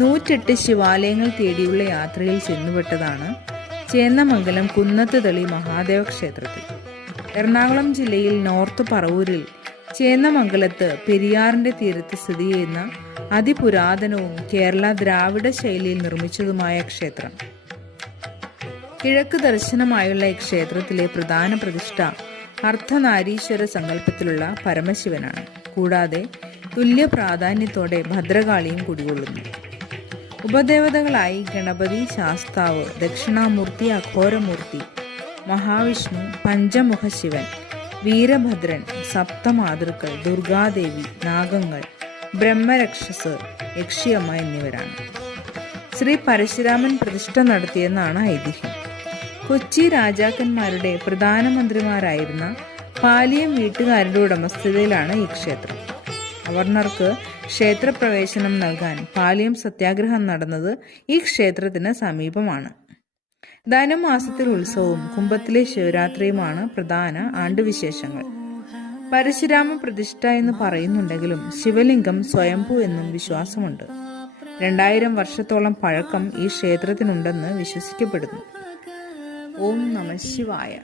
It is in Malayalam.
നൂറ്റെട്ട് ശിവാലയങ്ങൾ തേടിയുള്ള യാത്രയിൽ ചെന്നുപെട്ടതാണ് ചേന്നമംഗലം കുന്നത്ത് തളി മഹാദേവ ക്ഷേത്രത്തിൽ. എറണാകുളം ജില്ലയിൽ നോർത്ത് പറവൂരിൽ ചേന്നമംഗലത്ത് പെരിയാറിന്റെ തീരത്ത് സ്ഥിതി ചെയ്യുന്ന അതിപുരാതനവും കേരള ദ്രാവിഡ ശൈലിയിൽ നിർമ്മിച്ചതുമായ ക്ഷേത്രം. കിഴക്ക് ദർശനമായുള്ള ഈ ക്ഷേത്രത്തിലെ പ്രധാന പ്രതിഷ്ഠ അർദ്ധനാരീശ്വര സങ്കല്പത്തിലുള്ള പരമശിവനാണ്. കൂടാതെ തുല്യ പ്രാധാന്യത്തോടെ ഭദ്രകാളിയും കുടികൊള്ളുന്നു. ഉപദേവതകളായി ഗണപതി ശാസ്താവ് ദക്ഷിണാമൂർത്തി അഘോരമൂർത്തി മഹാവിഷ്ണു പഞ്ചമുഖ ശിവൻ വീരഭദ്രൻ സപ്തമാതൃക്കൾ ദുർഗാദേവി നാഗങ്ങൾ ബ്രഹ്മരക്ഷസ് യക്ഷിയമ്മ എന്നിവരാണ്. ശ്രീ പരശുരാമൻ പ്രതിഷ്ഠ നടത്തിയെന്നാണ് ഐതിഹ്യം. കൊച്ചി രാജാക്കന്മാരുടെ പ്രധാനമന്ത്രിമാരായിരുന്ന പാലിയം വീട്ടുകാരുടെ ഉടമസ്ഥതയിലാണ് ഈ ക്ഷേത്രം. അവർണർക്ക് ക്ഷേത്രപ്രവേശനം നൽകാൻ പാലിയം സത്യാഗ്രഹം നടന്നത് ഈ ക്ഷേത്രത്തിന് സമീപമാണ്. ധനുമാസത്തിൽ ഉത്സവവും കുംഭത്തിലെ ശിവരാത്രിയുമാണ് പ്രധാന ആണ്ടുവിശേഷങ്ങൾ. പരശുരാമ പ്രതിഷ്ഠ എന്ന് പറയുന്നുണ്ടെങ്കിലും ശിവലിംഗം സ്വയംഭു എന്നും വിശ്വാസമുണ്ട്. രണ്ടായിരം വർഷത്തോളം പഴക്കം ഈ ക്ഷേത്രത്തിനുണ്ടെന്ന് വിശ്വസിക്കപ്പെടുന്നു. ഓം നമ ശിവായ.